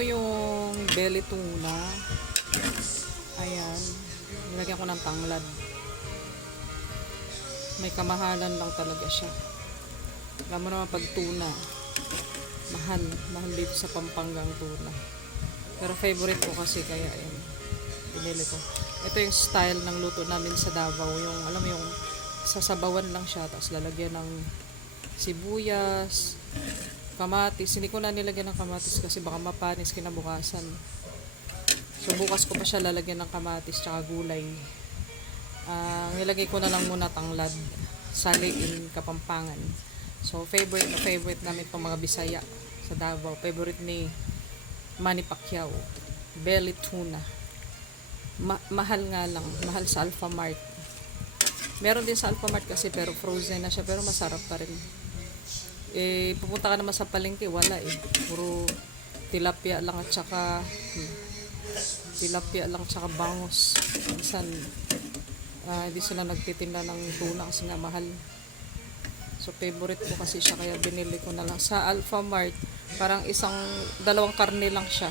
Ito yung belly tuna. Ayan. Nilagyan ko ng tanglad. May kamahalan lang talaga siya. Alam mo naman pag tuna, mahal. Mahal dito sa Pampangang tuna. Pero favorite ko kasi kaya ayan. Pinili ko. Ito yung style ng luto namin sa Davao. Yung, alam mo yung sasabawan lang siya. Tapos lalagyan ng sibuyas, kamatis. Hindi ko na nilagyan ng kamatis kasi baka mapanis kinabukasan. So bukas ko pa siya lalagyan ng kamatis tsaka gulay. Nilagay ko na lang muna tanglad, saliin, Kapampangan. So favorite na favorite namin itong mga Bisaya sa Davao. Favorite ni Manny Pacquiao, belly tuna. Mahal nga lang, mahal sa Alphamart. Meron din sa Alphamart kasi pero frozen na siya, pero masarap pa rin. Pupunta ka naman sa palengke, wala puro tilapia lang at saka bangus. Minsan hindi sila nagtitinda ng tuna kasi nga mahal. So favorite ko kasi siya kaya binili ko na lang sa Alphamart. Parang dalawang karne lang siya.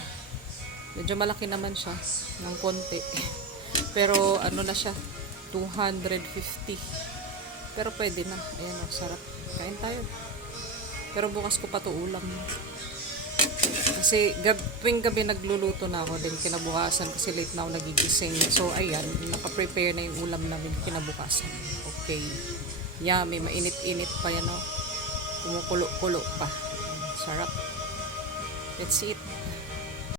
Medyo malaki naman siya ng konti. Pero ano na siya, 250. Pero pwede na. Ayan o, sarap. Kain tayo. Pero bukas ko pa to ulam. Kasi tuwing gabi nagluluto na ako din kinabukasan kasi late na ako nagigising. So ayan, naka-prepare na yung ulam namin kinabukasan. Okay. Yummy, mainit-init pa yan o. Kumukulo-kulo pa. Sarap. Let's eat.